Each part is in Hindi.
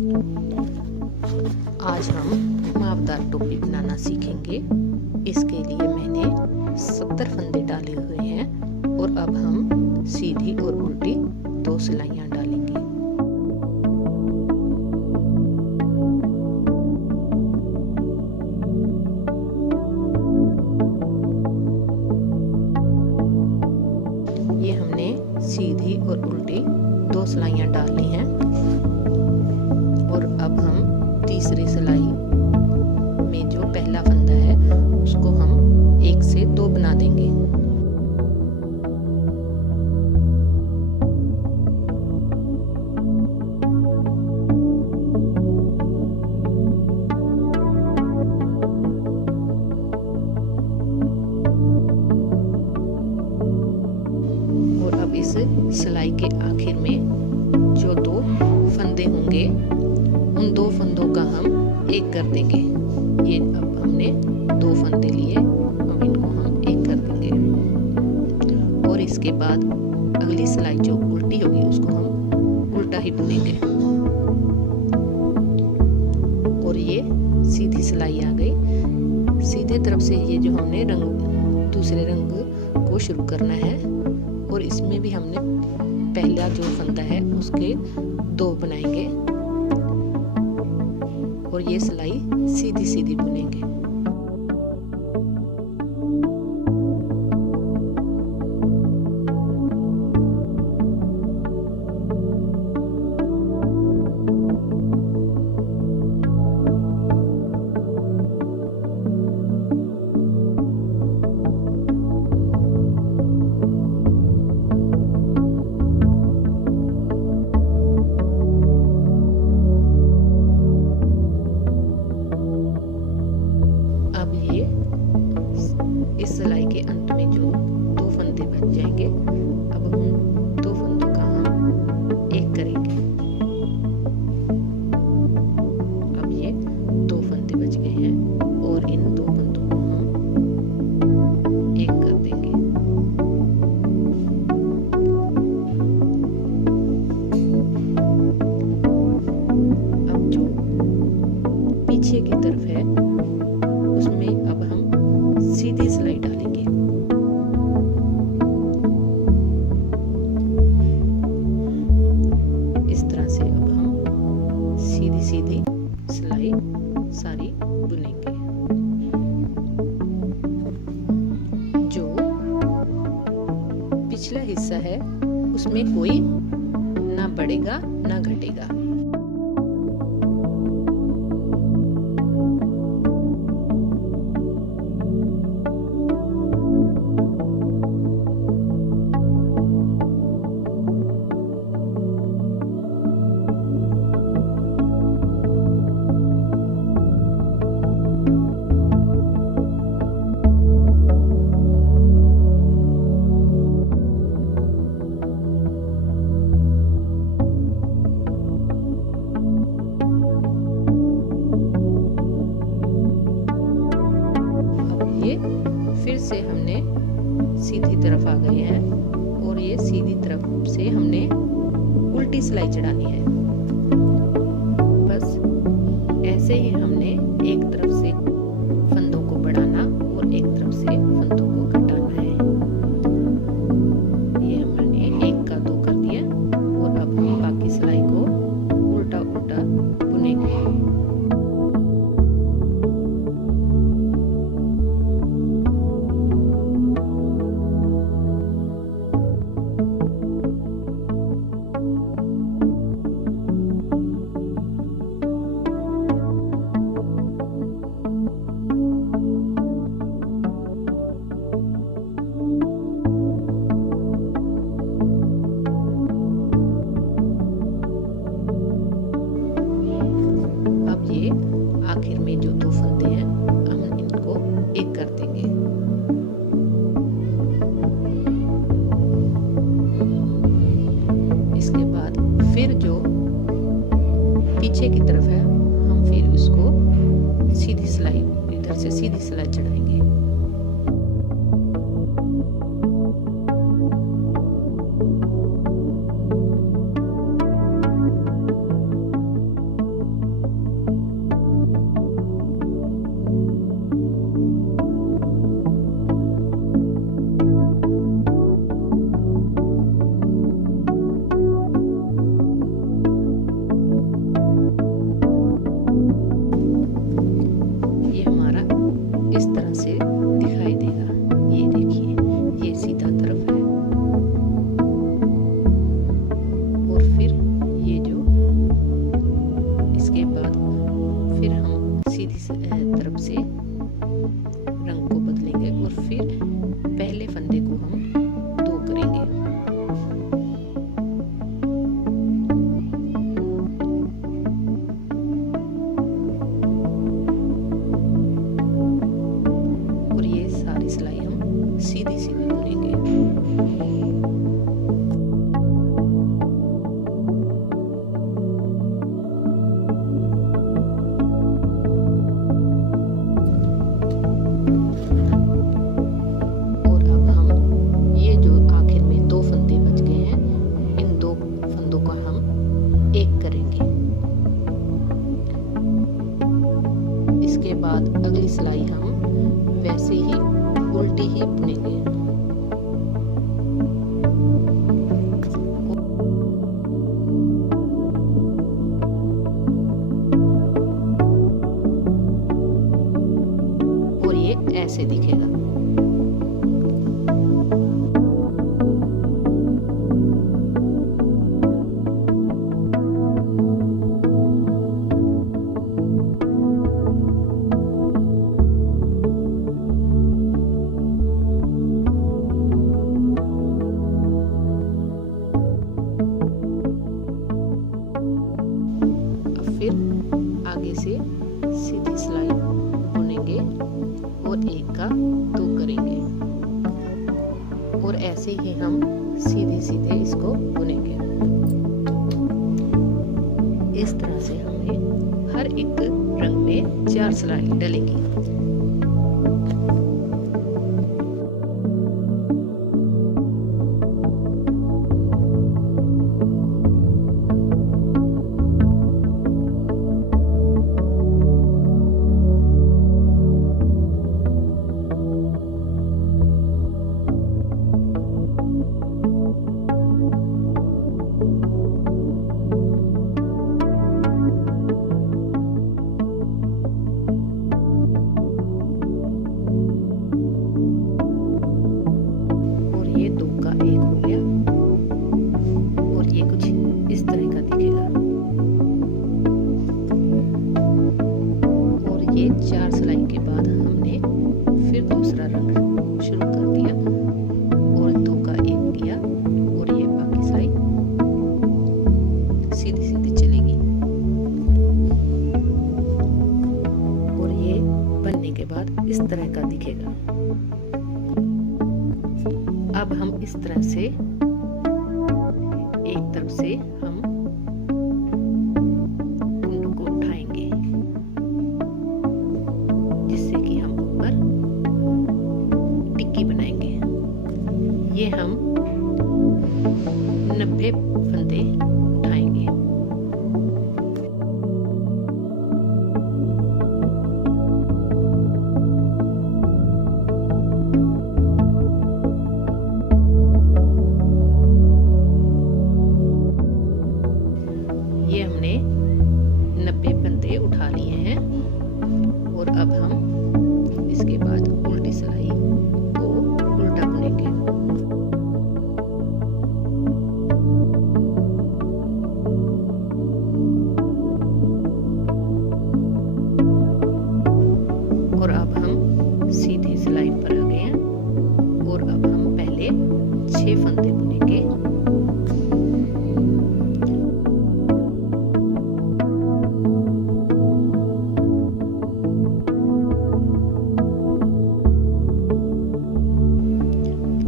आज हम घुमावदार टोपी बनाना सीखेंगे। इसके लिए मैंने 70 फंदे डाले हुए हैं और अब हम सीधी और उल्टी 2 सिलाइयाँ डालेंगे। ये हमने सीधी और उल्टी 2 सिलाइयाँ डाल ली हैं और अब हम तीसरी सिलाई में जो पहला फंदा है उसको हम 1 से 2 बना देंगे। और अब इस सिलाई के आखिर में जो 2 फंदे होंगे उन 2 फंदों का हम एक कर देंगे। ये अब हमने 2 फंदे लिए, अब इनको हम एक कर देंगे और इसके बाद अगली सिलाई जो उल्टी होगी उसको हम उल्टा ही बुनेंगे। और ये सीधी सिलाई आ गई। सीधे तरफ से ये जो हमने दूसरे रंग को शुरू करना है और इसमें भी हमने पहला जो फंदा है उसके 2 बनाएंगे और ये सिलाई सीधी सीधी बुनेंगे। इस सिलाई के अंत में जो 2 फंदे बच जाएंगे, अब उन 2 फंदों का हम एक करेंगे। अब ये 2 फंदे बच गए हैं और इन 2 फंदों को हम एक कर देंगे। अब जो पीछे की तरफ है उसमें अब हम सीधी सिलाई डालेंगे। इस तरह से अब हम सीधी सीधी सिलाई सारी बुनेंगे। जो पिछला हिस्सा है उसमें कोई ना बढ़ेगा ना घटेगा। फिर से हमने सीधी तरफ आ गए हैं और ये सीधी तरफ से हमने उल्टी सिलाई चढ़ानी है। बस ऐसे ही हमने एक तरफ से फंदों को बढ़ाना और एक तरफ से फंदों को घटाना है। ये हमने 1 का 2 कर दिया और अब हम बाकी सिलाई को उल्टा उल्टा बुनेंगे। आखिर में जो 2 फंदे हैं हम इनको एक कर देंगे। इसके बाद फिर जो पीछे की तरफ है हम फिर उसको सीधी सिलाई, इधर से सीधी सिलाई चढ़ाएंगे। तरफ से रंग को बदलेंगे और फिर पहले फंदे को हम 2 करेंगे। और ये सारी सिलाई हम सीधी सीधी बुनेंगे। इसके बाद अगली सिलाई हम वैसे ही उल्टी ही बुनेंगे। और ये ऐसे दिखेगा। फिर आगे से सीधी सिलाई बुनेंगे और एक का 2 करेंगे और ऐसे ही हम सीधे सीधे इसको बुनेंगे। इस तरह से हमें हर एक रंग में 4 सिलाई डलेंगी। इस तरह का दिखेगा और ये 4 सिलाई के बाद हमने फिर दूसरा रंग शुरू कर दिया और 2 का 1 किया और ये बाकी सिलाई सीधी सीधी चलेगी। और ये बनने के बाद इस तरह का दिखेगा। अब हम इस तरह से एक तरफ से हम कुंडों को उठाएंगे जिससे कि हम ऊपर टिक्की बनाएंगे। ये हम 90 फंदे उठाएंगे। ये हमने 90 फंदे उठा लिए हैं और अब हम इसके बाद उल्टी सिलाई को उल्टा बुनेंगे। और अब हम सीधी सिलाई पर आ गए हैं और अब हम पहले 6 फंदे बुनेंगे।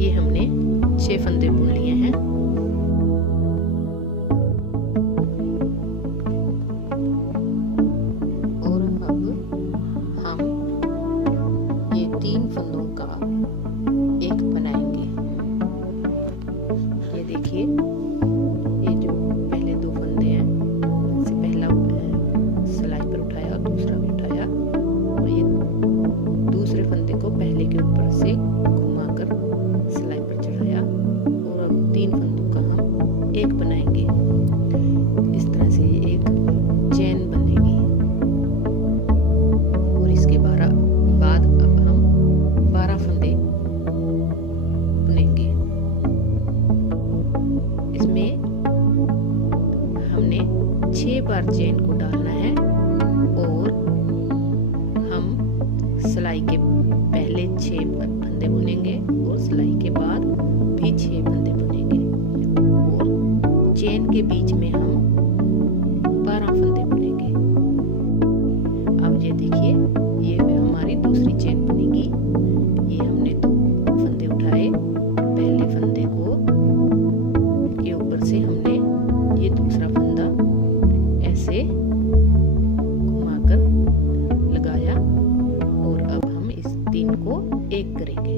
ये हमने 6 फंदे बुन लिए हैं। और अब हम ये 3 फंदों का एक बनाएंगे। ये देखिए, ये जो पहले 2 फंदे हैं, से पहला सिलाई पर उठाया, दूसरा भी उठाया और ये दूसरे फंदे को पहले के ऊपर से घुमाकर सिलाई पर चढ़ाया और अब 3 फंदों का हम एक बनाएंगे। इस तरह से एक चेन बनेगी और इसके बाद अब हम 12 फंदे बुनेंगे। इसमें हमने 6 बार चेन को डालना है और सिलाई के पहले 6 फंदे बुनेंगे और सिलाई के बाद भी 6 फंदे बुनेंगे और चेन के बीच में हम 12 फंदे बुनेंगे। अब ये देखिए, ये हमारी दूसरी चेन बनेगी। ये हमने 2 फंदे उठाए, पहले फंदे को के ऊपर से हमने ये दूसरा फंदा ऐसे घुमाकर लगाया और अब हम इस 3 को एक करेंगे।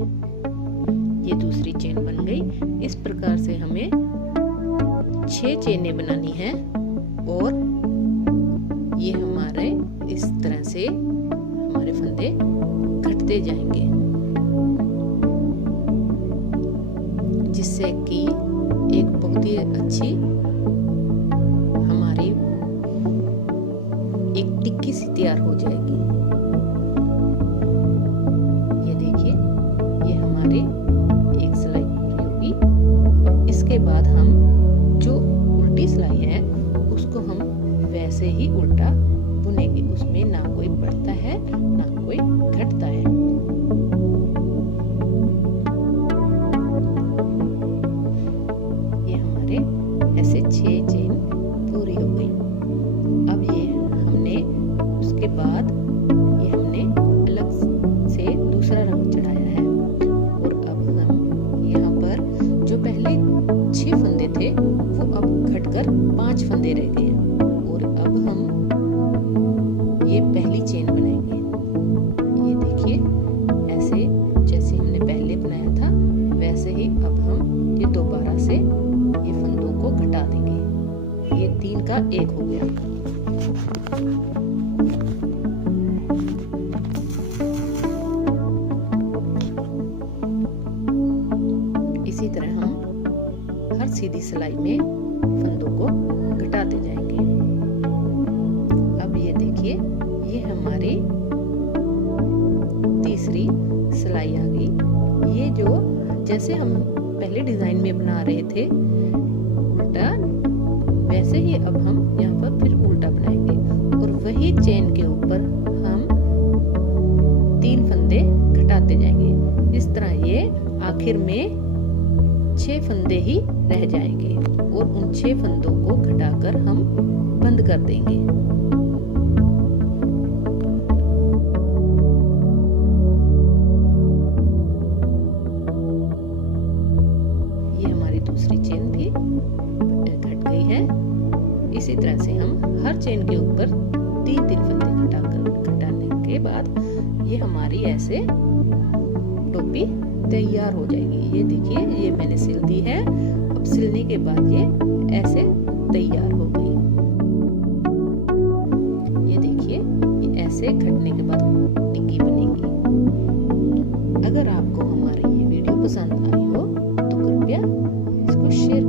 ये दूसरी चेन बन गई। इस प्रकार से हमें 6 चेनें बनानी है और ये हमारे इस तरह से हमारे फंदे घटते जाएंगे, जिससे कि एक बहुत ही अच्छी हमारी एक टिक्की सी तैयार हो जाएगी। ये देखिए, ये हमारे एक सिलाई पूरी होगी। इसके बाद हम जो उल्टी सिलाई है उसको हम वैसे ही उल्टा बुनेंगे। उसमें ना कोई बढ़ता है ना कोई घटता है। ये हमारे ऐसे 6 चेन पूरी हो गई। अब ये हमने उसके बाद ये हमने अलग से दूसरा रंग चढ़ाया है और अब हम यहाँ पर जो पहले 6 फंदे थे वो अब घटकर 5 फंदे रह गए और अब हम ये पहली चेन बनाएंगे। ये देखिए, ऐसे जैसे हमने पहले बनाया था वैसे ही अब हम ये दोबारा से ये फंदों को घटा देंगे। ये 3 का 1 हो गया। इसी तरह हम हर सीधी सिलाई में फंदों को घटाते जाएंगे। अब ये देखिए, ये हमारी तीसरी सिलाई आ गई। ये जो जैसे हम पहले डिजाइन में बना रहे थे उल्टा, वैसे ही अब हम यहाँ पर फिर उल्टा बनाएंगे और वही चेन के ऊपर हम 3 फंदे घटाते जाएंगे। इस तरह ये आखिर में 6 फंदे ही रह जाएंगे और उन 6 फंदों को घटाकर हम बंद कर देंगे। ये हमारी दूसरी चेन भी घट गई है। इसी तरह से हम हर चेन के ऊपर 3-3 फंदे घटाने के बाद ये हमारी ऐसे टोपी तैयार हो जाएगी। ये देखिए, ये मैंने सिल दी है। अब सिलने के बाद ये ऐसे तैयार हो गई। ये देखिए, ये ऐसे घटने के बाद टिक्की बनेगी। अगर आपको हमारी ये वीडियो पसंद आई हो तो कृपया इसको शेयर